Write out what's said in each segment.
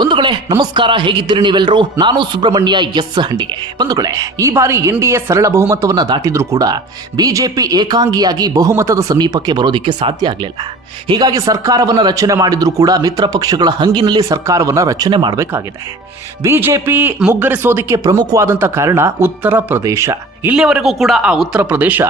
ಬಂಧುಗಳೇ, ನಮಸ್ಕಾರ, ಹೇಗಿದ್ದೀರಿ ನೀವೆಲ್ಲರೂ ನಾನು ಸುಬ್ರಹ್ಮಣ್ಯ ಎಸ್ ಹಂಡಿಗೆ. ಬಂಧುಗಳೇ, ಈ ಬಾರಿ ಎನ್ ಡಿ ಎ ಸರಳ ಬಹುಮತವನ್ನು ದಾಟಿದ್ರೂ ಕೂಡ ಬಿಜೆಪಿ ಏಕಾಂಗಿಯಾಗಿ ಬಹುಮತದ ಸಮೀಪಕ್ಕೆ ಬರೋದಕ್ಕೆ ಸಾಧ್ಯ ಆಗಲಿಲ್ಲ. ಹೀಗಾಗಿ ಸರ್ಕಾರವನ್ನು ರಚನೆ ಮಾಡಿದ್ರೂ ಕೂಡ ಮಿತ್ರ ಪಕ್ಷಗಳ ಹಂಗಿನಲ್ಲಿ ಸರ್ಕಾರವನ್ನು ರಚನೆ ಮಾಡಬೇಕಾಗಿದೆ. ಬಿಜೆಪಿ ಮುಗ್ಗರಿಸೋದಕ್ಕೆ ಪ್ರಮುಖವಾದಂಥ ಕಾರಣ ಉತ್ತರ ಪ್ರದೇಶ. ಇಲ್ಲಿಯವರೆಗೂ ಕೂಡ ಆ ಉತ್ತರ ಪ್ರದೇಶ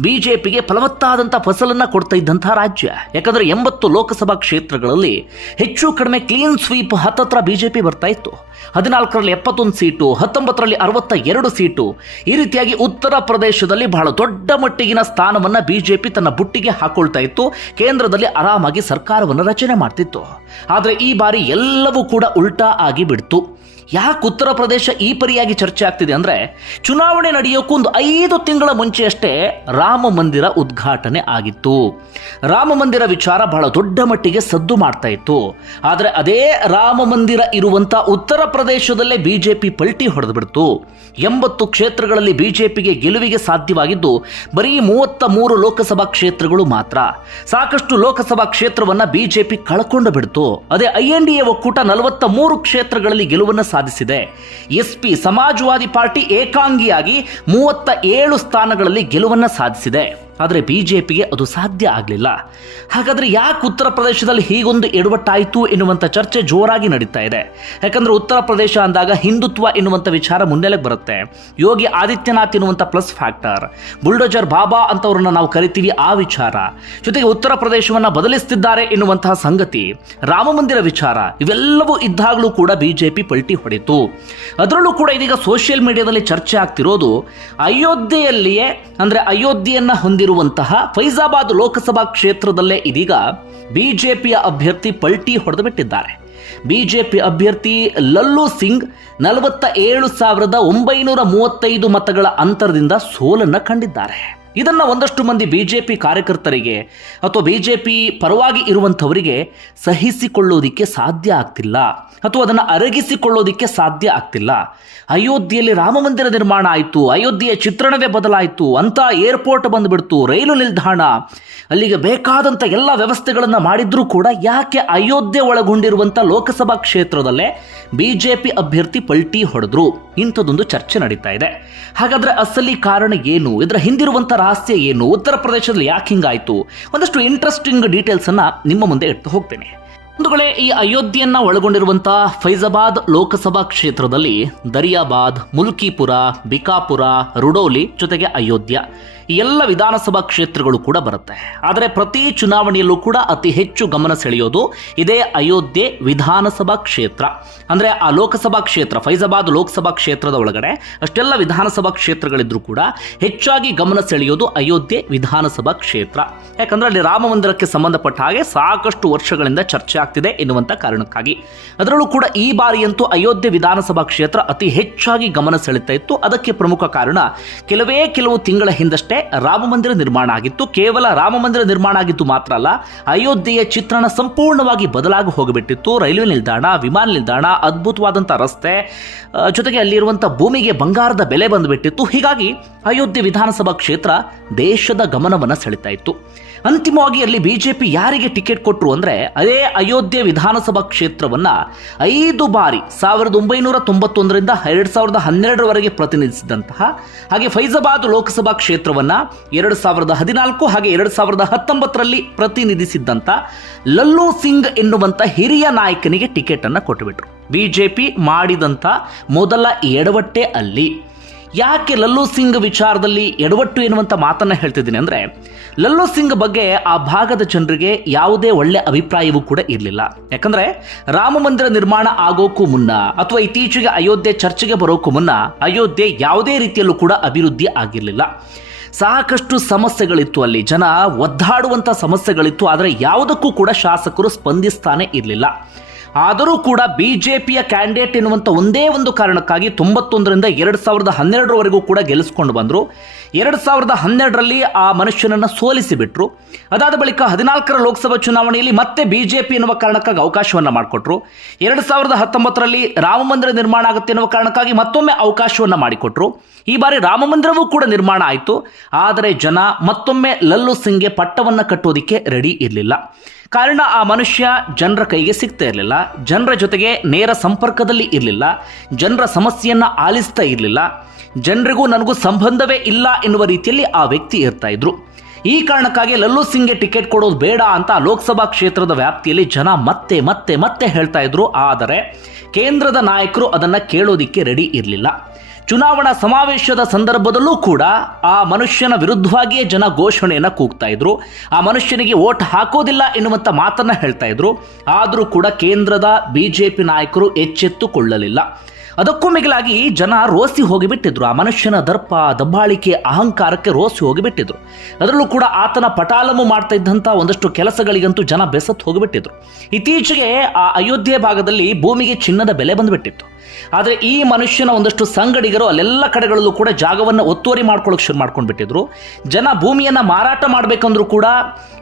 ಬಿಜೆಪಿಗೆ ಫಲವತ್ತಾದಂಥ ಫಸಲನ್ನು ಕೊಡ್ತಾ ಇದ್ದಂಥ ರಾಜ್ಯ. ಯಾಕಂದರೆ ಎಂಬತ್ತು ಲೋಕಸಭಾ ಕ್ಷೇತ್ರಗಳಲ್ಲಿ ಹೆಚ್ಚು ಕಡಿಮೆ ಕ್ಲೀನ್ ಸ್ವೀಪ್ ಹತ್ತತ್ರ ಬಿಜೆಪಿ ಬರ್ತಾ ಇತ್ತು. ಹದಿನಾಲ್ಕರಲ್ಲಿ ಎಪ್ಪತ್ತೊಂದು ಸೀಟು, ಹತ್ತೊಂಬತ್ತರಲ್ಲಿ ಅರವತ್ತ ಎರಡು ಸೀಟು. ಈ ರೀತಿಯಾಗಿ ಉತ್ತರ ಪ್ರದೇಶದಲ್ಲಿ ಬಹಳ ದೊಡ್ಡ ಮಟ್ಟಿಗಿನ ಸ್ಥಾನವನ್ನ ಬಿಜೆಪಿ ತನ್ನ ಬುಟ್ಟಿಗೆ ಹಾಕೊಳ್ತಾ ಇತ್ತು. ಕೇಂದ್ರದಲ್ಲಿ ಆರಾಮಾಗಿ ಸರ್ಕಾರವನ್ನು ರಚನೆ ಮಾಡ್ತಿತ್ತು. ಆದರೆ ಈ ಬಾರಿ ಎಲ್ಲವೂ ಕೂಡ ಉಲ್ಟಾ ಆಗಿ ಬಿಡ್ತು ಯಾಕೆ ಉತ್ತರ ಪ್ರದೇಶ ಈ ಪರಿಯಾಗಿ ಚರ್ಚೆ ಆಗ್ತಿದೆ ಅಂದ್ರೆ ಚುನಾವಣೆ ನಡೆಯೋಕ್ಕೂ ಒಂದು ಐದು ತಿಂಗಳ ಮುಂಚೆಯಷ್ಟೇ ರಾಮ ಮಂದಿರ ಉದ್ಘಾಟನೆ ಆಗಿತ್ತು. ರಾಮ ಮಂದಿರ ವಿಚಾರ ಬಹಳ ದೊಡ್ಡ ಮಟ್ಟಿಗೆ ಸದ್ದು ಮಾಡ್ತಾ ಇತ್ತು. ಆದರೆ ಅದೇ ರಾಮ ಮಂದಿರ ಇರುವಂಥ ಉತ್ತರ ಪ್ರದೇಶದಲ್ಲೇ ಬಿಜೆಪಿ ಪಲ್ಟಿ ಹೊಡೆದು ಬಿಡ್ತು ಎಂಬತ್ತು ಕ್ಷೇತ್ರಗಳಲ್ಲಿ ಬಿಜೆಪಿಗೆ ಗೆಲುವಿಗೆ ಸಾಧ್ಯವಾಗಿದ್ದು ಬರೀ ಮೂವತ್ತ ಮೂರು ಲೋಕಸಭಾ ಕ್ಷೇತ್ರಗಳು ಮಾತ್ರ. ಸಾಕಷ್ಟು ಲೋಕಸಭಾ ಕ್ಷೇತ್ರವನ್ನ ಬಿಜೆಪಿ ಕಳ್ಕೊಂಡು ಬಿಡ್ತು. ಅದೇ ಐ ಎನ್ ಡಿ ಎ ಒಕ್ಕೂಟ ನಲವತ್ತ ಮೂರು ಕ್ಷೇತ್ರಗಳಲ್ಲಿ ಗೆಲುವನ್ನು ಸಾಧಿಸಿದೆ. ಎಸ್ಪಿ ಸಮಾಜವಾದಿ ಪಾರ್ಟಿ ಏಕಾಂಗಿಯಾಗಿ ಮೂವತ್ತ ಏಳು ಸ್ಥಾನಗಳಲ್ಲಿ ಗೆಲುವನ್ನು ಸಾಧಿಸಿದೆ. ಆದರೆ ಬಿಜೆಪಿಗೆ ಅದು ಸಾಧ್ಯ ಆಗಲಿಲ್ಲ. ಹಾಗಾದ್ರೆ ಯಾಕೆ ಉತ್ತರ ಪ್ರದೇಶದಲ್ಲಿ ಹೀಗೊಂದು ಎಡವಟ್ಟಾಯಿತು ಎನ್ನುವಂಥ ಚರ್ಚೆ ಜೋರಾಗಿ ನಡೀತಾ ಇದೆ. ಯಾಕಂದ್ರೆ ಉತ್ತರ ಪ್ರದೇಶ ಅಂದಾಗ ಹಿಂದುತ್ವ ಎನ್ನುವಂಥ ವಿಚಾರ ಮುನ್ನೆಲೆಗೆ ಬರುತ್ತೆ. ಯೋಗಿ ಆದಿತ್ಯನಾಥ್ ಎನ್ನುವಂಥ ಪ್ಲಸ್ ಫ್ಯಾಕ್ಟರ್. ಬುಲ್ಡೋಜರ್ ಬಾಬಾ ಅಂತವ್ರನ್ನ ನಾವು ಕರಿತೀವಿ ಆ ವಿಚಾರ. ಜೊತೆಗೆ ಉತ್ತರ ಪ್ರದೇಶವನ್ನ ಬದಲಿಸ್ತಿದ್ದಾರೆ ಎನ್ನುವಂತಹ ಸಂಗತಿ, ರಾಮ ಮಂದಿರ ವಿಚಾರ, ಇವೆಲ್ಲವೂ ಇದ್ದಾಗಲೂ ಕೂಡ ಬಿಜೆಪಿ ಪಲ್ಟಿ ಹೊಡೆಯಿತು. ಅದರಲ್ಲೂ ಕೂಡ ಇದೀಗ ಸೋಷಿಯಲ್ ಮೀಡಿಯಾದಲ್ಲಿ ಚರ್ಚೆ ಆಗ್ತಿರೋದು, ಅಯೋಧ್ಯೆಯಲ್ಲಿಯೇ, ಅಂದ್ರೆ ಅಯೋಧ್ಯೆಯನ್ನ ಹೊಂದಿರುವಂತಹ ಫೈಜಾಬಾದ್ ಲೋಕಸಭಾ ಕ್ಷೇತ್ರದಲ್ಲೇ ಇದೀಗ ಬಿಜೆಪಿಯ ಅಭ್ಯರ್ಥಿ ಪಲ್ಟಿ ಹೊಡೆದು ಬಿಟ್ಟಿದ್ದಾರೆ ಬಿಜೆಪಿ ಅಭ್ಯರ್ಥಿ ಲಲ್ಲು ಸಿಂಗ್ ನಲವತ್ತ ಏಳು ಸಾವಿರದ ಒಂಬೈನೂರ ಮೂವತ್ತೈದು ಮತಗಳ ಅಂತರದಿಂದ ಸೋಲನ್ನ ಕಂಡಿದ್ದಾರೆ. ಇದನ್ನ ಒಂದಷ್ಟು ಮಂದಿ ಬಿ ಜೆ ಪಿ ಕಾರ್ಯಕರ್ತರಿಗೆ ಅಥವಾ ಬಿ ಜೆ ಪಿ ಪರವಾಗಿ ಇರುವಂಥವರಿಗೆ ಸಹಿಸಿಕೊಳ್ಳೋದಿಕ್ಕೆ ಸಾಧ್ಯ ಆಗ್ತಿಲ್ಲ ಅಥವಾ ಅದನ್ನು ಅರಗಿಸಿಕೊಳ್ಳೋದಿಕ್ಕೆ ಸಾಧ್ಯ ಆಗ್ತಿಲ್ಲ. ಅಯೋಧ್ಯೆಯಲ್ಲಿ ರಾಮ ಮಂದಿರ ನಿರ್ಮಾಣ ಆಯಿತು, ಅಯೋಧ್ಯೆಯ ಚಿತ್ರಣವೇ ಬದಲಾಯಿತು, ಅಂತ ಏರ್ಪೋರ್ಟ್ ಬಂದುಬಿಡ್ತು, ರೈಲು ನಿಲ್ದಾಣ ಅಲ್ಲಿಗೆ ಬೇಕಾದಂಥ ಎಲ್ಲ ವ್ಯವಸ್ಥೆಗಳನ್ನು ಮಾಡಿದ್ರೂ ಕೂಡ ಯಾಕೆ ಅಯೋಧ್ಯೆ ಒಳಗೊಂಡಿರುವಂಥ ಲೋಕಸಭಾ ಕ್ಷೇತ್ರದಲ್ಲೇ ಬಿ ಜೆ ಪಿ ಅಭ್ಯರ್ಥಿ ಪಲ್ಟಿ ಹೊಡೆದ್ರು? ಇಂಥದ್ದೊಂದು ಚರ್ಚೆ ನಡೀತಾ ಇದೆ. ಹಾಗಾದ್ರೆ ಅಸಲಿ ಕಾರಣ ಏನು? ಇದರ ಹಿಂದಿರುವಂಥ ರಹಸ್ಯ ಏನು? ಉತ್ತರ ಪ್ರದೇಶದಲ್ಲಿ ಯಾಕೆ ಹಿಂಗಾಯಿತು? ಒಂದಷ್ಟು ಇಂಟ್ರೆಸ್ಟಿಂಗ್ ಡೀಟೇಲ್ಸನ್ನು ನಿಮ್ಮ ಮುಂದೆ ಇಟ್ಟು ಹೋಗ್ತೇನೆ. ಒಂದುಗಳೇ ಈ ಅಯೋಧ್ಯೆಯನ್ನು ಒಳಗೊಂಡಿರುವಂಥ ಫೈಜಾಬಾದ್ ಲೋಕಸಭಾ ಕ್ಷೇತ್ರದಲ್ಲಿ ದರಿಯಾಬಾದ್, ಮುಲ್ಕಿಪುರ, ಬಿಕಾಪುರ, ರುಡೋಲಿ ಜೊತೆಗೆ ಅಯೋಧ್ಯ. ಎಲ್ಲ ವಿಧಾನಸಭಾ ಕ್ಷೇತ್ರಗಳು ಕೂಡ ಬರುತ್ತೆ. ಆದರೆ ಪ್ರತಿ ಚುನಾವಣೆಯಲ್ಲೂ ಕೂಡ ಅತಿ ಹೆಚ್ಚು ಗಮನ ಸೆಳೆಯೋದು ಇದೇ ಅಯೋಧ್ಯೆ ವಿಧಾನಸಭಾ ಕ್ಷೇತ್ರ. ಅಂದರೆ ಆ ಲೋಕಸಭಾ ಕ್ಷೇತ್ರ, ಫೈಜಾಬಾದ್ ಲೋಕಸಭಾ ಕ್ಷೇತ್ರದ ಒಳಗಡೆ ಅಷ್ಟೆಲ್ಲ ವಿಧಾನಸಭಾ ಕ್ಷೇತ್ರಗಳಿದ್ರೂ ಕೂಡ ಹೆಚ್ಚಾಗಿ ಗಮನ ಸೆಳೆಯೋದು ಅಯೋಧ್ಯೆ ವಿಧಾನಸಭಾ ಕ್ಷೇತ್ರ. ಯಾಕಂದ್ರೆ ಅಲ್ಲಿ ರಾಮ ಮಂದಿರಕ್ಕೆ ಸಂಬಂಧಪಟ್ಟ ಹಾಗೆ ಸಾಕಷ್ಟು ವರ್ಷಗಳಿಂದ ಚರ್ಚೆ ಆಗ್ತಿದೆ ಎನ್ನುವಂಥ ಕಾರಣಕ್ಕಾಗಿ. ಅದರಲ್ಲೂ ಕೂಡ ಈ ಬಾರಿಯಂತೂ ಅಯೋಧ್ಯೆ ವಿಧಾನಸಭಾ ಕ್ಷೇತ್ರ ಅತಿ ಹೆಚ್ಚಾಗಿ ಗಮನ ಸೆಳೆತಾ ಇತ್ತು. ಅದಕ್ಕೆ ಪ್ರಮುಖ ಕಾರಣ ಕೆಲವೇ ಕೆಲವು ತಿಂಗಳ ಹಿಂದಷ್ಟೇ ರಾಮ ಮಂದಿರ ನಿರ್ಮಾಣ ಆಗಿತ್ತು. ಕೇವಲ ರಾಮ ಮಂದಿರ ನಿರ್ಮಾಣ ಆಗಿತ್ತು ಮಾತ್ರ ಅಲ್ಲ, ಅಯೋಧ್ಯೆಯ ಚಿತ್ರಣ ಸಂಪೂರ್ಣವಾಗಿ ಬದಲಾಗಿ ಹೋಗಿಬಿಟ್ಟಿತ್ತು. ರೈಲ್ವೆ ನಿಲ್ದಾಣ, ವಿಮಾನ ನಿಲ್ದಾಣ, ಅದ್ಭುತವಾದಂಥ ರಸ್ತೆ ಜೊತೆಗೆ ಅಲ್ಲಿರುವಂಥ ಭೂಮಿಗೆ ಬಂಗಾರದ ಬೆಲೆ ಬಂದುಬಿಟ್ಟಿತ್ತು. ಹೀಗಾಗಿ ಅಯೋಧ್ಯೆ ವಿಧಾನಸಭಾ ಕ್ಷೇತ್ರ ದೇಶದ ಗಮನವನ್ನು ಸೆಳಿತಾ ಇತ್ತು. ಅಂತಿಮವಾಗಿ ಅಲ್ಲಿ ಬಿಜೆಪಿ ಯಾರಿಗೆ ಟಿಕೆಟ್ ಕೊಟ್ಟರು ಅಂದ್ರೆ, ಅದೇ ಅಯೋಧ್ಯೆ ವಿಧಾನಸಭಾ ಕ್ಷೇತ್ರವನ್ನ ಐದು ಬಾರಿ, ಸಾವಿರದ ಒಂಬೈನೂರ ತೊಂಬತ್ತೊಂದರಿಂದ ಎರಡು ಸಾವಿರದ ಹನ್ನೆರಡರವರೆಗೆ ಪ್ರತಿನಿಧಿಸಿದಂತಹ, ಹಾಗೆ ಫೈಜಾಬಾದ್ ಲೋಕಸಭಾ ಕ್ಷೇತ್ರವನ್ನ ಎರಡು ಸಾವಿರದ ಹದಿನಾಲ್ಕು ಹಾಗೆ ಎರಡು ಸಾವಿರದ ಹತ್ತೊಂಬತ್ತರಲ್ಲಿ ಪ್ರತಿನಿಧಿಸಿದ್ದಂಥ ಲಲ್ಲು ಸಿಂಗ್ ಎನ್ನುವಂಥ ಹಿರಿಯ ನಾಯಕನಿಗೆ ಟಿಕೆಟ್ ಅನ್ನ ಕೊಟ್ಟುಬಿಟ್ರು. ಬಿಜೆಪಿ ಮಾಡಿದಂಥ ಮೊದಲ ಎಡವಟ್ಟೆ ಅಲ್ಲಿ. ಯಾಕೆ ಲಲ್ಲು ಸಿಂಗ್ ವಿಚಾರದಲ್ಲಿ ಎಡವಟ್ಟು ಎನ್ನುವಂಥ ಮಾತನ್ನ ಹೇಳ್ತಿದ್ದೀನಿ ಅಂದ್ರೆ, ಲಲ್ಲು ಸಿಂಗ್ ಬಗ್ಗೆ ಆ ಭಾಗದ ಜನರಿಗೆ ಯಾವುದೇ ಒಳ್ಳೆ ಅಭಿಪ್ರಾಯವೂ ಕೂಡ ಇರಲಿಲ್ಲ. ಯಾಕಂದ್ರೆ ರಾಮ ಮಂದಿರ ನಿರ್ಮಾಣ ಆಗೋಕ್ಕೂ ಮುನ್ನ ಅಥವಾ ಇತ್ತೀಚೆಗೆ ಅಯೋಧ್ಯೆ ಚರ್ಚೆಗೆ ಬರೋಕ್ಕೂ ಮುನ್ನ ಅಯೋಧ್ಯೆ ಯಾವುದೇ ರೀತಿಯಲ್ಲೂ ಕೂಡ ಅಭಿವೃದ್ಧಿ ಆಗಿರಲಿಲ್ಲ. ಸಾಕಷ್ಟು ಸಮಸ್ಯೆಗಳಿತ್ತು ಅಲ್ಲಿ. ಜನ ಒದ್ದಾಡುವಂಥ ಸಮಸ್ಯೆಗಳಿತ್ತು ಆದರೆ ಯಾವುದಕ್ಕೂ ಕೂಡ ಶಾಸಕರು ಸ್ಪಂದಿಸ್ತಾನೆ ಇರಲಿಲ್ಲ. ಆದರೂ ಕೂಡ ಬಿಜೆಪಿಯ ಕ್ಯಾಂಡಿಡೇಟ್ ಎನ್ನುವಂಥ ಒಂದೇ ಒಂದು ಕಾರಣಕ್ಕಾಗಿ ತೊಂಬತ್ತೊಂದರಿಂದ ಎರಡು ಸಾವಿರದ ಹನ್ನೆರಡರವರೆಗೂ ಕೂಡ ಗೆಲ್ಲಿಸ್ಕೊಂಡು ಬಂದರು. ಎರಡು ಸಾವಿರದ ಹನ್ನೆರಡರಲ್ಲಿ ಆ ಮನುಷ್ಯನನ್ನು ಸೋಲಿಸಿಬಿಟ್ರು. ಅದಾದ ಬಳಿಕ ಹದಿನಾಲ್ಕರ ಲೋಕಸಭಾ ಚುನಾವಣೆಯಲ್ಲಿ ಮತ್ತೆ ಬಿಜೆಪಿ ಎನ್ನುವ ಕಾರಣಕ್ಕಾಗಿ ಅವಕಾಶವನ್ನು ಮಾಡಿಕೊಟ್ರು. ಎರಡು ಸಾವಿರದ ಹತ್ತೊಂಬತ್ತರಲ್ಲಿ ರಾಮ ಮಂದಿರ ನಿರ್ಮಾಣ ಆಗುತ್ತೆ ಎನ್ನುವ ಕಾರಣಕ್ಕಾಗಿ ಮತ್ತೊಮ್ಮೆ ಅವಕಾಶವನ್ನು ಮಾಡಿಕೊಟ್ರು. ಈ ಬಾರಿ ರಾಮ ಮಂದಿರವೂ ಕೂಡ ನಿರ್ಮಾಣ ಆಯಿತು. ಆದರೆ ಜನ ಮತ್ತೊಮ್ಮೆ ಲಲ್ಲು ಸಿಂಗ್ಗೆ ಪಟ್ಟವನ್ನು ಕಟ್ಟೋದಿಕ್ಕೆ ರೆಡಿ ಇರಲಿಲ್ಲ. ಕಾರಣ ಆ ಮನುಷ್ಯ ಜನರ ಕೈಗೆ ಸಿಗ್ತಾ ಇರಲಿಲ್ಲ. ಜನರ ಜೊತೆಗೆ ನೇರ ಸಂಪರ್ಕದಲ್ಲಿ ಇರಲಿಲ್ಲ. ಜನರ ಸಮಸ್ಯೆಯನ್ನು ಆಲಿಸ್ತಾ ಇರಲಿಲ್ಲ. ಜನರಿಗೂ ನನಗೂ ಸಂಬಂಧವೇ ಇಲ್ಲ ಎನ್ನುವ ರೀತಿಯಲ್ಲಿ ಆ ವ್ಯಕ್ತಿ ಇರ್ತಾ ಇದ್ರು. ಈ ಕಾರಣಕ್ಕಾಗಿ ಲಲ್ಲು ಸಿಂಗ್ಗೆ ಟಿಕೆಟ್ ಕೊಡೋದು ಬೇಡ ಅಂತ ಲೋಕಸಭಾ ಕ್ಷೇತ್ರದ ವ್ಯಾಪ್ತಿಯಲ್ಲಿ ಜನ ಮತ್ತೆ ಮತ್ತೆ ಮತ್ತೆ ಹೇಳ್ತಾ ಇದ್ರು. ಆದರೆ ಕೇಂದ್ರದ ನಾಯಕರು ಅದನ್ನು ಕೇಳೋದಿಕ್ಕೆ ರೆಡಿ ಇರಲಿಲ್ಲ. ಚುನಾವಣಾ ಸಮಾವೇಶದ ಸಂದರ್ಭದಲ್ಲೂ ಕೂಡ ಆ ಮನುಷ್ಯನ ವಿರುದ್ಧವಾಗಿಯೇ ಜನ ಘೋಷಣೆಯನ್ನು ಕೂಗ್ತಾ ಇದ್ರು. ಆ ಮನುಷ್ಯನಿಗೆ ವೋಟ್ ಹಾಕೋದಿಲ್ಲ ಎನ್ನುವಂಥ ಮಾತನ್ನು ಹೇಳ್ತಾ ಇದ್ರು. ಆದರೂ ಕೂಡ ಕೇಂದ್ರದ ಬಿಜೆಪಿ ನಾಯಕರು ಎಚ್ಚೆತ್ತುಕೊಳ್ಳಲಿಲ್ಲ. ಅದಕ್ಕೂ ಮಿಗಿಲಾಗಿ ಜನ ರೋಸಿ ಹೋಗಿಬಿಟ್ಟಿದ್ರು. ಆ ಮನುಷ್ಯನ ದರ್ಪ, ದಬ್ಬಾಳಿಕೆ, ಅಹಂಕಾರಕ್ಕೆ ರೋಸಿ ಹೋಗಿಬಿಟ್ಟಿದ್ರು. ಅದರಲ್ಲೂ ಕೂಡ ಆತನ ಪಟಾಲಮು ಮಾಡ್ತಾ ಇದ್ದಂಥ ಒಂದಷ್ಟು ಕೆಲಸಗಳಿಗಂತೂ ಜನ ಬೆಸತ್ತು ಹೋಗಿಬಿಟ್ಟಿದ್ರು. ಇತ್ತೀಚೆಗೆ ಆ ಅಯೋಧ್ಯೆ ಭಾಗದಲ್ಲಿ ಭೂಮಿಗೆ ಚಿನ್ನದ ಬೆಲೆ ಬಂದುಬಿಟ್ಟಿತ್ತು. ಆದರೆ ಈ ಮನುಷ್ಯನ ಒಂದಷ್ಟು ಸಂಗಡಿಗರು ಅಲ್ಲೆಲ್ಲ ಕಡೆಗಳಲ್ಲೂ ಕೂಡ ಜಾಗವನ್ನು ಒತ್ತುವರಿ ಮಾಡ್ಕೊಳ್ಳೋಕೆ ಶುರು ಮಾಡ್ಕೊಂಡ್ಬಿಟ್ಟಿದ್ರು. ಜನ ಭೂಮಿಯನ್ನು ಮಾರಾಟ ಮಾಡಬೇಕಂದ್ರೂ ಕೂಡ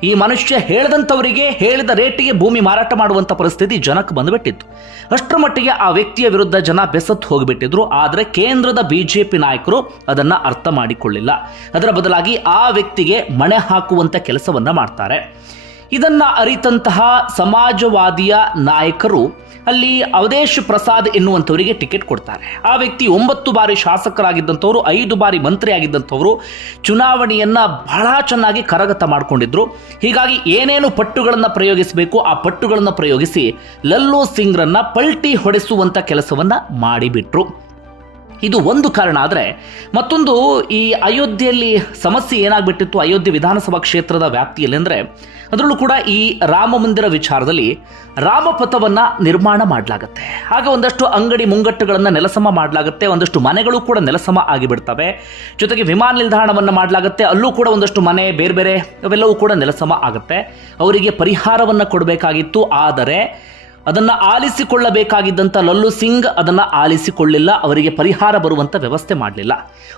ಈ ಮನುಷ್ಯ ಹೇಳಿದಂಥವರಿಗೆ ಹೇಳಿದ ರೇಟಿಗೆ ಭೂಮಿ ಮಾರಾಟ ಮಾಡುವಂಥ ಪರಿಸ್ಥಿತಿ ಜನಕ್ಕೆ ಬಂದುಬಿಟ್ಟಿತ್ತು. ಅಷ್ಟರ ಮಟ್ಟಿಗೆ ಆ ವ್ಯಕ್ತಿಯ ವಿರುದ್ಧ ಜನ ಬೆಸತ್ತು ಹೋಗಿಬಿಟ್ಟಿದ್ರು. ಆದರೆ ಕೇಂದ್ರದ ಬಿ ಜೆ ಪಿ ನಾಯಕರು ಅದನ್ನು ಅರ್ಥ ಮಾಡಿಕೊಳ್ಳಿಲ್ಲ. ಅದರ ಬದಲಾಗಿ ಆ ವ್ಯಕ್ತಿಗೆ ಮಣೆ ಹಾಕುವಂಥ ಕೆಲಸವನ್ನು ಮಾಡ್ತಾರೆ. ಇದನ್ನ ಅರಿತಂತಹ ಸಮಾಜವಾದಿಯ ನಾಯಕರು ಅಲ್ಲಿ ಅವಧೇಶ್ ಪ್ರಸಾದ್ ಎನ್ನುವಂಥವರಿಗೆ ಟಿಕೆಟ್ ಕೊಡ್ತಾರೆ. ಆ ವ್ಯಕ್ತಿ ಒಂಬತ್ತು ಬಾರಿ ಶಾಸಕರಾಗಿದ್ದಂಥವರು, ಐದು ಬಾರಿ ಮಂತ್ರಿ ಆಗಿದ್ದಂಥವರು ಚುನಾವಣೆಯನ್ನ ಬಹಳ ಚೆನ್ನಾಗಿ ಕರಗತ ಮಾಡಿಕೊಂಡಿದ್ರು. ಹೀಗಾಗಿ ಏನೇನು ಪಟ್ಟುಗಳನ್ನು ಪ್ರಯೋಗಿಸಬೇಕು, ಆ ಪಟ್ಟುಗಳನ್ನು ಪ್ರಯೋಗಿಸಿ ಲಲ್ಲೂ ಸಿಂಗ್ರನ್ನ ಪಲ್ಟಿ ಹೊಡೆಸುವಂಥ ಕೆಲಸವನ್ನು ಮಾಡಿಬಿಟ್ರು. ಇದು ಒಂದು ಕಾರಣ. ಆದರೆ ಮತ್ತೊಂದು ಈ ಅಯೋಧ್ಯೆಯಲ್ಲಿ ಸಮಸ್ಯೆ ಏನಾಗ್ಬಿಟ್ಟಿತ್ತು ಅಯೋಧ್ಯೆ ವಿಧಾನಸಭಾ ಕ್ಷೇತ್ರದ ವ್ಯಾಪ್ತಿಯಲ್ಲಿ ಅಂದರೆ ಅದರಲ್ಲೂ ಕೂಡ ಈ ರಾಮ ಮಂದಿರ ವಿಚಾರದಲ್ಲಿ ರಾಮಪಥವನ್ನು ನಿರ್ಮಾಣ ಮಾಡಲಾಗುತ್ತೆ. ಹಾಗೆ ಒಂದಷ್ಟು ಅಂಗಡಿ ಮುಂಗಟ್ಟುಗಳನ್ನು ನೆಲಸಮ ಮಾಡಲಾಗುತ್ತೆ, ಒಂದಷ್ಟು ಮನೆಗಳು ಕೂಡ ನೆಲಸಮ ಆಗಿಬಿಡ್ತವೆ. ಜೊತೆಗೆ ವಿಮಾನ ನಿಲ್ದಾಣವನ್ನು ಮಾಡಲಾಗುತ್ತೆ, ಅಲ್ಲೂ ಕೂಡ ಒಂದಷ್ಟು ಮನೆ ಬೇರೆ ಬೇರೆ ಅವೆಲ್ಲವೂ ಕೂಡ ನೆಲಸಮ ಆಗುತ್ತೆ. ಅವರಿಗೆ ಪರಿಹಾರವನ್ನು ಕೊಡಬೇಕಾಗಿತ್ತು, ಆದರೆ ಅದನ್ನ ಆಲಿಸಿಕೊಳ್ಳಬೇಕಾಗಿದ್ದಂಥ ಲಲ್ಲು ಸಿಂಗ್ ಅದನ್ನ ಆಲಿಸಿಕೊಳ್ಳಿಲ್ಲ, ಅವರಿಗೆ ಪರಿಹಾರ ಬರುವಂತ ವ್ಯವಸ್ಥೆ ಮಾಡಲಿಲ್ಲ.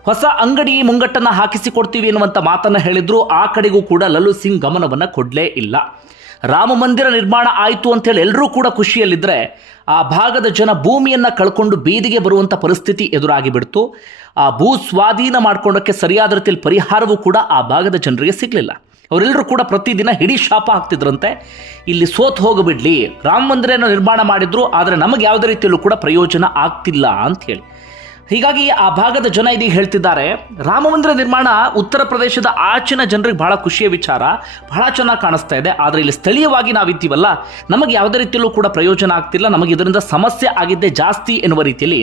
ಹೊಸ ಅಂಗಡಿ ಮುಂಗಟ್ಟನ್ನು ಹಾಕಿಸಿಕೊಡ್ತೀವಿ ಎನ್ನುವಂಥ ಮಾತನ್ನ ಹೇಳಿದ್ರು, ಆ ಕಡೆಗೂ ಕೂಡ ಲಲ್ಲು ಸಿಂಗ್ ಗಮನವನ್ನ ಕೊಡಲೇ ಇಲ್ಲ. ರಾಮ ಮಂದಿರ ನಿರ್ಮಾಣ ಆಯಿತು ಅಂತೇಳಿ ಎಲ್ಲರೂ ಕೂಡ ಖುಷಿಯಲ್ಲಿದ್ದರೆ ಆ ಭಾಗದ ಜನ ಭೂಮಿಯನ್ನು ಕಳ್ಕೊಂಡು ಬೀದಿಗೆ ಬರುವಂಥ ಪರಿಸ್ಥಿತಿ ಎದುರಾಗಿ ಬಿಡ್ತು. ಆ ಭೂ ಸ್ವಾಧೀನ ಮಾಡ್ಕೊಂಡಕ್ಕೆ ಸರಿಯಾದ ರೀತಿಯಲ್ಲಿ ಪರಿಹಾರವೂ ಕೂಡ ಆ ಭಾಗದ ಜನರಿಗೆ ಸಿಗಲಿಲ್ಲ. ಅವರೆಲ್ಲರೂ ಕೂಡ ಪ್ರತಿದಿನ ಹಿಡಿ ಶಾಪ ಹಾಕ್ತಿದ್ರಂತೆ. ಇಲ್ಲಿ ಸೋತ್ ಹೋಗಬಿಡ್ಲಿ. ರಾಮ ಮಂದಿರನ ನಿರ್ಮಾಣ ಮಾಡಿದ್ರು, ಆದರೆ ನಮಗೆ ಯಾವುದೇ ರೀತಿಯಲ್ಲೂ ಕೂಡ ಪ್ರಯೋಜನ ಆಗ್ತಿಲ್ಲ ಅಂತ ಹೇಳಿ. ಹೀಗಾಗಿ ಆ ಭಾಗದ ಜನ ಇದೀಗ ಹೇಳ್ತಿದ್ದಾರೆ, ರಾಮ ಮಂದಿರ ನಿರ್ಮಾಣ ಉತ್ತರ ಪ್ರದೇಶದ ಆಚಿನ ಜನರಿಗೆ ಬಹಳ ಖುಷಿಯ ವಿಚಾರ, ಬಹಳ ಚೆನ್ನಾಗಿ ಕಾಣಿಸ್ತಾ ಇದೆ. ಆದರೆ ಇಲ್ಲಿ ಸ್ಥಳೀಯವಾಗಿ ನಾವಿದ್ದೀವಲ್ಲ, ನಮಗೆ ಯಾವುದೇ ರೀತಿಯಲ್ಲೂ ಕೂಡ ಪ್ರಯೋಜನ ಆಗ್ತಿಲ್ಲ, ನಮಗೆ ಇದರಿಂದ ಸಮಸ್ಯೆ ಆಗಿದ್ದೇ ಜಾಸ್ತಿ ಎನ್ನುವ ರೀತಿಯಲ್ಲಿ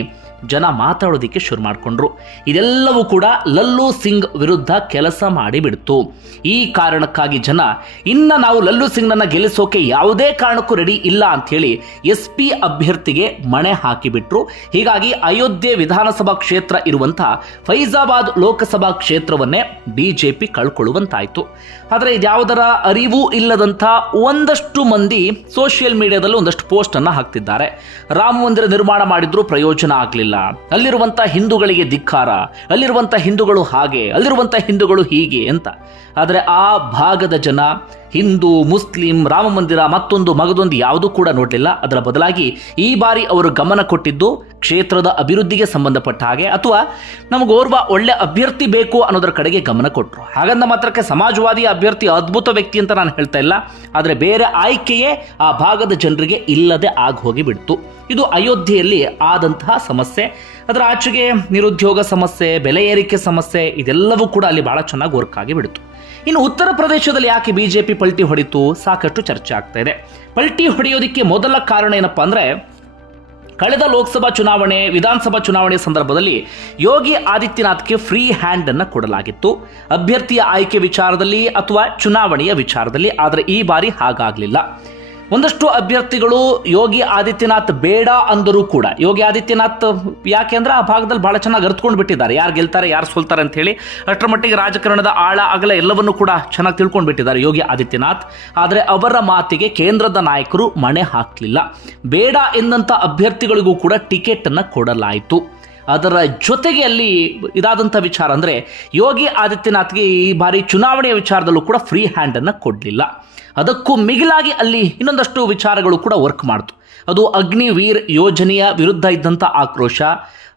ಜನ ಮಾತಾಡೋದಕ್ಕೆ ಶುರು ಮಾಡಿಕೊಂಡ್ರು. ಇದೆಲ್ಲವೂ ಕೂಡ ಲಲ್ಲು ಸಿಂಗ್ ವಿರುದ್ಧ ಕೆಲಸ ಮಾಡಿಬಿಡ್ತು ಈ ಕಾರಣಕ್ಕಾಗಿ ಜನ, ಇನ್ನ ನಾವು ಲಲ್ಲು ಸಿಂಗ್ನನ್ನು ಗೆಲ್ಲಿಸೋಕೆ ಯಾವುದೇ ಕಾರಣಕ್ಕೂ ರೆಡಿ ಇಲ್ಲ ಅಂಥೇಳಿ ಎಸ್ ಪಿ ಅಭ್ಯರ್ಥಿಗೆ ಮಣೆ ಹಾಕಿಬಿಟ್ರು. ಹೀಗಾಗಿ ಅಯೋಧ್ಯೆ ವಿಧಾನಸಭಾ ಕ್ಷೇತ್ರ ಇರುವಂಥ ಫೈಜಾಬಾದ್ ಲೋಕಸಭಾ ಕ್ಷೇತ್ರವನ್ನೇ ಬಿಜೆಪಿ ಕಳ್ಕೊಳ್ಳುವಂತಾಯಿತು. ಆದರೆ ಇದ್ಯಾವುದರ ಅರಿವು ಇಲ್ಲದಂಥ ಒಂದಷ್ಟು ಮಂದಿ ಸೋಷಿಯಲ್ ಮೀಡಿಯಾದಲ್ಲಿ ಒಂದಷ್ಟು ಪೋಸ್ಟನ್ನು ಹಾಕ್ತಿದ್ದಾರೆ. ರಾಮ ಮಂದಿರ ನಿರ್ಮಾಣ ಮಾಡಿದ್ರು ಪ್ರಯೋಜನ ಆಗಲಿಲ್ಲ. ಅಲ್ಲಿರುವಂಥ ಹಿಂದೂಗಳಿಗೆ ಧಿಕ್ಕಾರ ಅಲ್ಲಿರುವಂಥ ಹಿಂದೂಗಳು ಹಾಗೆ ಅಲ್ಲಿರುವಂತ ಹಿಂದೂಗಳು ಹೀಗೆ ಅಂತ. ಆದರೆ ಆ ಭಾಗದ ಜನ ಹಿಂದೂ, ಮುಸ್ಲಿಂ, ರಾಮ ಮಂದಿರ, ಮತ್ತೊಂದು ಮಗದೊಂದು ಯಾವುದೂ ಕೂಡ ನೋಡಲಿಲ್ಲ. ಅದರ ಬದಲಾಗಿ ಈ ಬಾರಿ ಅವರು ಗಮನ ಕೊಟ್ಟಿದ್ದು ಕ್ಷೇತ್ರದ ಅಭಿವೃದ್ಧಿಗೆ ಸಂಬಂಧಪಟ್ಟ ಹಾಗೆ ಅಥವಾ ನಮಗೋರ್ವ ಒಳ್ಳೆ ಅಭ್ಯರ್ಥಿ ಬೇಕು ಅನ್ನೋದರ ಕಡೆಗೆ ಗಮನ ಕೊಟ್ಟರು ಹಾಗಂದ ಮಾತ್ರಕ್ಕೆ ಸಮಾಜವಾದಿ ಅಭ್ಯರ್ಥಿ ಅದ್ಭುತ ವ್ಯಕ್ತಿ ಅಂತ ನಾನು ಹೇಳ್ತಾ ಇಲ್ಲ. ಆದರೆ ಬೇರೆ ಆಯ್ಕೆಯೇ ಆ ಭಾಗದ ಜನರಿಗೆ ಇಲ್ಲದೆ ಆಗಿ ಹೋಗಿಬಿಡ್ತು. ಇದು ಅಯೋಧ್ಯೆಯಲ್ಲಿ ಆದಂತಹ ಸಮಸ್ಯೆ. ಅದರ ಆಚೆಗೆ ನಿರುದ್ಯೋಗ ಸಮಸ್ಯೆ, ಬೆಲೆ ಏರಿಕೆ ಸಮಸ್ಯೆ, ಇದೆಲ್ಲವೂ ಕೂಡ ಅಲ್ಲಿ ಭಾಳ ಚೆನ್ನಾಗಿ ವರ್ಕ್ ಆಗಿ ಬಿಡ್ತು ಇನ್ನು ಉತ್ತರ ಪ್ರದೇಶದಲ್ಲಿ ಯಾಕೆ ಬಿಜೆಪಿ ಪಲ್ಟಿ ಹೊಡಿತು ಸಾಕಷ್ಟು ಚರ್ಚೆ ಆಗ್ತಾ ಇದೆ. ಪಲ್ಟಿ ಹೊಡೆಯೋದಕ್ಕೆ ಮೊದಲ ಕಾರಣ ಏನಪ್ಪ ಅಂದ್ರೆ ಕಳೆದ ಲೋಕಸಭಾ ಚುನಾವಣೆ, ವಿಧಾನಸಭಾ ಚುನಾವಣೆ ಸಂದರ್ಭದಲ್ಲಿ ಯೋಗಿ ಆದಿತ್ಯನಾಥ್ಗೆ ಫ್ರೀ ಹ್ಯಾಂಡ್ ಅನ್ನು ಕೊಡಲಾಗಿತ್ತು. ಅಭ್ಯರ್ಥಿಯ ಆಯ್ಕೆ ವಿಚಾರದಲ್ಲಿ ಅಥವಾ ಚುನಾವಣೆಯ ವಿಚಾರದಲ್ಲಿ, ಆದರೆ ಈ ಬಾರಿ ಹಾಗಾಗಲಿಲ್ಲ. ಒಂದಷ್ಟು ಅಭ್ಯರ್ಥಿಗಳು ಯೋಗಿ ಆದಿತ್ಯನಾಥ್ ಬೇಡ ಅಂದರೂ ಕೂಡ. ಯೋಗಿ ಆದಿತ್ಯನಾಥ್ ಯಾಕೆ ಅಂದ್ರೆ ಆ ಭಾಗದಲ್ಲಿ ಬಹಳ ಚೆನ್ನಾಗಿ ಅರ್ತ್ಕೊಂಡು ಬಿಟ್ಟಿದ್ದಾರೆ. ಯಾರು ಗೆಲ್ತಾರೆ, ಯಾರು ಸೋಲ್ತಾರೆ ಅಂತ ಹೇಳಿ ಅಷ್ಟರ ಮಟ್ಟಿಗೆ ರಾಜಕಾರಣದ ಆಳ, ಅಗಲ ಎಲ್ಲವನ್ನೂ ಕೂಡ ಚೆನ್ನಾಗಿ ತಿಳ್ಕೊಂಡು ಬಿಟ್ಟಿದ್ದಾರೆ ಯೋಗಿ ಆದಿತ್ಯನಾಥ್. ಆದರೆ ಅವರ ಮಾತಿಗೆ ಕೇಂದ್ರದ ನಾಯಕರು ಮಣೆ ಹಾಕಲಿಲ್ಲ. ಬೇಡ ಎಂದಂಥ ಅಭ್ಯರ್ಥಿಗಳಿಗೂ ಕೂಡ ಟಿಕೆಟ್ ಅನ್ನು ಕೊಡಲಾಯಿತು. ಅದರ ಜೊತೆಗೆ ಅಲ್ಲಿ ಇದಾದಂಥ ವಿಚಾರ ಅಂದರೆ ಯೋಗಿ ಆದಿತ್ಯನಾಥ್ಗೆ ಈ ಬಾರಿ ಚುನಾವಣೆಯ ವಿಚಾರದಲ್ಲೂ ಕೂಡ ಫ್ರೀ ಹ್ಯಾಂಡನ್ನು ಕೊಡಲಿಲ್ಲ. ಅದಕ್ಕೂ ಮಿಗಿಲಾಗಿ ಅಲ್ಲಿ ಇನ್ನೊಂದಷ್ಟು ವಿಚಾರಗಳು ಕೂಡ ವರ್ಕ್ ಮಾಡ್ತು. ಅದು ಅಗ್ನಿವೀರ್ ಯೋಜನೆಯ ವಿರುದ್ಧ ಇದ್ದಂಥ ಆಕ್ರೋಶ,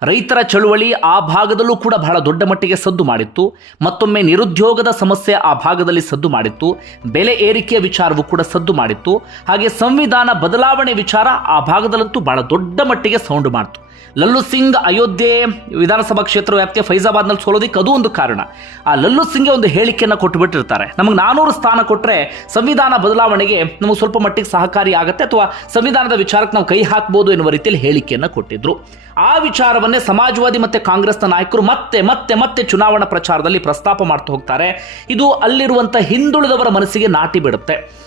ರೈತರ ಚಳುವಳಿ ಆ ಭಾಗದಲ್ಲೂ ಕೂಡ ಬಹಳ ದೊಡ್ಡ ಮಟ್ಟಿಗೆ ಸದ್ದು ಮಾಡಿತ್ತು. ಮತ್ತೊಮ್ಮೆ ನಿರುದ್ಯೋಗದ ಸಮಸ್ಯೆ ಆ ಭಾಗದಲ್ಲಿ ಸದ್ದು ಮಾಡಿತ್ತು. ಬೆಲೆ ಏರಿಕೆಯ ವಿಚಾರವೂ ಕೂಡ ಸದ್ದು ಮಾಡಿತ್ತು. ಹಾಗೆ ಸಂವಿಧಾನ ಬದಲಾವಣೆ ವಿಚಾರ ಆ ಭಾಗದಲ್ಲಂತೂ ಬಹಳ ದೊಡ್ಡ ಮಟ್ಟಿಗೆ ಸೌಂಡ್ ಮಾಡ್ತು. ಲಲ್ಲು ಸಿಂಗ್ ಅಯೋಧ್ಯೆ ವಿಧಾನಸಭಾ ಕ್ಷೇತ್ರ ವ್ಯಾಪ್ತಿಯ ಫೈಜಾಬಾದ್ನಲ್ಲಿ ಸೋಲೋದಿಕ್ಕೆ ಅದು ಒಂದು ಕಾರಣ. ಆ ಲಲ್ಲು ಸಿಂಗ್ಗೆ ಒಂದು ಹೇಳಿಕೆಯನ್ನು ಕೊಟ್ಟು ಬಿಟ್ಟಿರ್ತಾರೆ ನಮಗೆ ನಾನೂರು ಸ್ಥಾನ ಕೊಟ್ಟರೆ ಸಂವಿಧಾನ ಬದಲಾವಣೆಗೆ ನಮಗೆ ಸ್ವಲ್ಪ ಮಟ್ಟಿಗೆ ಸಹಕಾರಿ ಆಗುತ್ತೆ ಅಥವಾ ಸಂವಿಧಾನದ ವಿಚಾರಕ್ಕೆ ನಾವು ಕೈ ಹಾಕ್ಬೋದು ಎನ್ನುವ ರೀತಿಯಲ್ಲಿ ಹೇಳಿಕೆಯನ್ನು ಕೊಟ್ಟಿದ್ರು. ಆ ವಿಚಾರವನ್ನೇ ಸಮಾಜವಾದಿ ಮತ್ತೆ ಕಾಂಗ್ರೆಸ್ನ ನಾಯಕರು ಮತ್ತೆ ಮತ್ತೆ ಮತ್ತೆ ಚುನಾವಣಾ ಪ್ರಚಾರದಲ್ಲಿ ಪ್ರಸ್ತಾಪ ಮಾಡ್ತಾ ಹೋಗ್ತಾರೆ. ಇದು ಅಲ್ಲಿರುವಂಥ ಹಿಂದುಳಿದವರ ಮನಸ್ಸಿಗೆ ನಾಟಿ ಬಿಡುತ್ತೆ.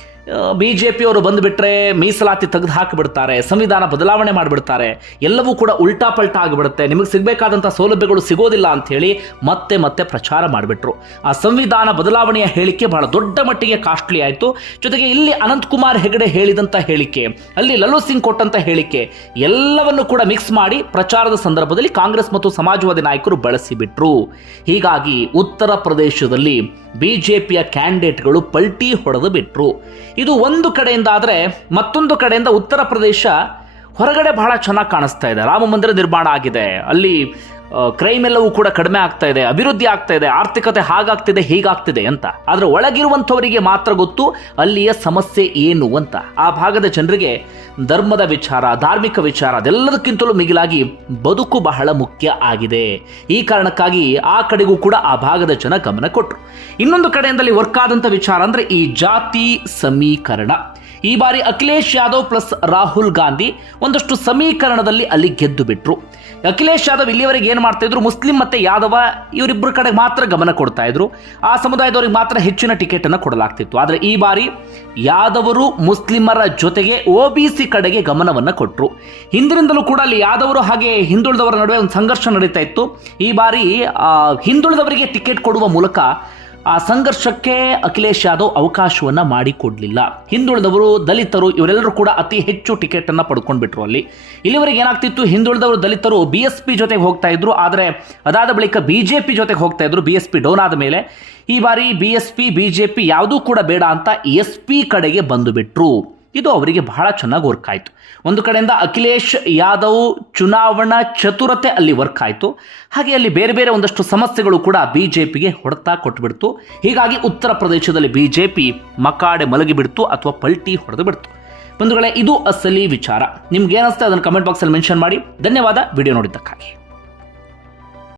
ಬಿ ಜೆ ಪಿಯವರು ಬಂದುಬಿಟ್ರೆ ಮೀಸಲಾತಿ ತೆಗೆದು ಹಾಕಿಬಿಡ್ತಾರೆ, ಸಂವಿಧಾನ ಬದಲಾವಣೆ ಮಾಡಿಬಿಡ್ತಾರೆ, ಎಲ್ಲವೂ ಕೂಡ ಉಲ್ಟಾ ಪಲ್ಟಾ ಆಗಿಬಿಡುತ್ತೆ. ನಿಮಗೆ ಸಿಗಬೇಕಾದಂಥ ಸೌಲಭ್ಯಗಳು ಸಿಗೋದಿಲ್ಲ ಅಂಥೇಳಿ ಮತ್ತೆ ಮತ್ತೆ ಪ್ರಚಾರ ಮಾಡಿಬಿಟ್ರು. ಆ ಸಂವಿಧಾನ ಬದಲಾವಣೆಯ ಹೇಳಿಕೆ ಬಹಳ ದೊಡ್ಡ ಮಟ್ಟಿಗೆ ಕಾಸ್ಟ್ಲಿ ಆಯಿತು. ಜೊತೆಗೆ ಇಲ್ಲಿ ಅನಂತಕುಮಾರ್ ಹೆಗಡೆ ಹೇಳಿದಂಥ ಹೇಳಿಕೆ, ಅಲ್ಲಿ ಲಲ್ಲು ಸಿಂಗ್ ಕೊಟ್ಟಂಥ ಹೇಳಿಕೆ, ಎಲ್ಲವನ್ನು ಕೂಡ ಮಿಕ್ಸ್ ಮಾಡಿ ಪ್ರಚಾರದ ಸಂದರ್ಭದಲ್ಲಿ ಕಾಂಗ್ರೆಸ್ ಮತ್ತು ಸಮಾಜವಾದಿ ನಾಯಕರು ಬಳಸಿಬಿಟ್ರು. ಹೀಗಾಗಿ ಉತ್ತರ ಪ್ರದೇಶದಲ್ಲಿ ಬಿಜೆಪಿಯ ಕ್ಯಾಂಡಿಡೇಟ್ಗಳು ಪಲ್ಟಿ ಹೊಡೆದು ಬಿಟ್ರು. ಇದು ಒಂದು ಕಡೆಯಿಂದ ಆದರೆ ಮತ್ತೊಂದು ಕಡೆಯಿಂದ ಉತ್ತರ ಪ್ರದೇಶ ಹೊರಗಡೆ ಬಹಳ ಚೆನ್ನಾಗಿ ಕಾಣಿಸ್ತಾ ಇದೆ. ರಾಮ ಮಂದಿರ ನಿರ್ಮಾಣ ಆಗಿದೆ. ಅಲ್ಲಿ ಕ್ರೈಮ್ ಎಲ್ಲವೂ ಕೂಡ ಕಡಿಮೆ ಆಗ್ತಾ ಇದೆ, ಅಭಿವೃದ್ಧಿ ಆಗ್ತಾ ಇದೆ, ಆರ್ಥಿಕತೆ ಹಾಗಾಗ್ತಿದೆ, ಹೀಗಾಗ್ತಿದೆ ಅಂತ. ಆದರೆ ಒಳಗಿರುವಂಥವರಿಗೆ ಮಾತ್ರ ಗೊತ್ತು ಅಲ್ಲಿಯ ಸಮಸ್ಯೆ ಏನು ಅಂತ. ಆ ಭಾಗದ ಜನರಿಗೆ ಧರ್ಮದ ವಿಚಾರ, ಧಾರ್ಮಿಕ ವಿಚಾರ, ಅದೆಲ್ಲದಕ್ಕಿಂತಲೂ ಮಿಗಿಲಾಗಿ ಬದುಕು ಬಹಳ ಮುಖ್ಯ ಆಗಿದೆ. ಈ ಕಾರಣಕ್ಕಾಗಿ ಆ ಕಡೆಗೂ ಕೂಡ ಆ ಭಾಗದ ಜನ ಗಮನ ಕೊಟ್ಟರು ಇನ್ನೊಂದು ಕಡೆಯಿಂದಲೇ ವರ್ಕ್ ಆದಂಥ ವಿಚಾರ ಅಂದರೆ ಈ ಜಾತಿ ಸಮೀಕರಣ. ಈ ಬಾರಿ ಅಖಿಲೇಶ್ ಯಾದವ್ ಪ್ಲಸ್ ರಾಹುಲ್ ಗಾಂಧಿ ಒಂದಷ್ಟು ಸಮೀಕರಣದಲ್ಲಿ ಅಲ್ಲಿ ಗೆದ್ದು ಬಿಟ್ರು. ಅಖಿಲೇಶ್ ಯಾದವ್ ಇಲ್ಲಿವರೆಗೆ ಏನು ಮಾಡ್ತಾ ಇದ್ರು? ಮುಸ್ಲಿಂ ಮತ್ತೆ ಯಾದವ ಇವರಿಬ್ಬರ ಕಡೆ ಮಾತ್ರ ಗಮನ ಕೊಡ್ತಾ ಇದ್ರು. ಆ ಸಮುದಾಯದವರಿಗೆ ಮಾತ್ರ ಹೆಚ್ಚಿನ ಟಿಕೆಟ್ ಅನ್ನು ಕೊಡಲಾಗ್ತಿತ್ತು. ಆದರೆ ಈ ಬಾರಿ ಯಾದವರು ಮುಸ್ಲಿಮರ ಜೊತೆಗೆ ಒ ಬಿ ಸಿ ಕಡೆಗೆ ಗಮನವನ್ನು ಕೊಟ್ಟರು ಹಿಂದಿನಿಂದಲೂ ಕೂಡ ಅಲ್ಲಿ ಯಾದವರು ಹಾಗೆ ಹಿಂದುಳಿದವರ ನಡುವೆ ಒಂದು ಸಂಘರ್ಷ ನಡೀತಾ ಇತ್ತು. ಈ ಬಾರಿ ಹಿಂದುಳಿದವರಿಗೆ ಟಿಕೆಟ್ ಕೊಡುವ ಮೂಲಕ ಆ ಸಂಘರ್ಷಕ್ಕೆ ಅಖಿಲೇಶ್ ಯಾದವ್ ಅವಕಾಶವನ್ನ ಮಾಡಿಕೊಡ್ಲಿಲ್ಲ. ಹಿಂದುಳಿದವರು, ದಲಿತರು, ಇವರೆಲ್ಲರೂ ಕೂಡ ಅತಿ ಹೆಚ್ಚು ಟಿಕೆಟ್ ಅನ್ನ ಪಡ್ಕೊಂಡ್ಬಿಟ್ರು ಅಲ್ಲಿ. ಇಲ್ಲಿವರೆಗೆ ಏನಾಗ್ತಿತ್ತು, ಹಿಂದುಳಿದವರು, ದಲಿತರು ಬಿ ಎಸ್ ಪಿ ಜೊತೆಗೆ ಹೋಗ್ತಾ ಇದ್ರು, ಆದರೆ ಅದಾದ ಬಳಿಕ ಬಿ ಜೆ ಪಿ ಜೊತೆಗೆ ಹೋಗ್ತಾ ಇದ್ರು ಬಿ ಎಸ್ ಪಿ ಡೌನ್ ಆದ ಮೇಲೆ. ಈ ಬಾರಿ B S P B J P ಯಾವುದೂ ಕೂಡ ಬೇಡ ಅಂತ ಎಸ್ ಪಿ ಕಡೆಗೆ ಬಂದು ಬಿಟ್ರು. ಇದು ಅವರಿಗೆ ಬಹಳ ಚೆನ್ನಾಗಿ ವರ್ಕ್ ಆಯಿತು. ಒಂದು ಕಡೆಯಿಂದ ಅಖಿಲೇಶ್ ಯಾದವ್ ಚುನಾವಣಾ ಚತುರತೆ ಅಲ್ಲಿ ವರ್ಕ್ ಆಯಿತು. ಹಾಗೆ ಅಲ್ಲಿ ಬೇರೆ ಬೇರೆ ಒಂದಷ್ಟು ಸಮಸ್ಯೆಗಳು ಕೂಡ ಬಿ ಜೆ ಪಿಗೆ ಹೊಡೆತ ಕೊಟ್ಟುಬಿಡ್ತು ಹೀಗಾಗಿ ಉತ್ತರ ಪ್ರದೇಶದಲ್ಲಿ ಬಿ ಜೆ ಪಿ ಮಕಾಡೆ ಮಲಗಿಬಿಡ್ತು ಅಥವಾ ಪಲ್ಟಿ ಹೊಡೆದು ಬಿಡ್ತು. ಬಂಧುಗಳೇ, ಇದು ಅಸಲಿ ವಿಚಾರ. ನಿಮ್ಗೆ ಏನಿಸ್ತಾ ಅದನ್ನು ಕಮೆಂಟ್ ಬಾಕ್ಸಲ್ಲಿ ಮೆನ್ಷನ್ ಮಾಡಿ. ಧನ್ಯವಾದ ವಿಡಿಯೋ ನೋಡಿದ್ದಕ್ಕಾಗಿ.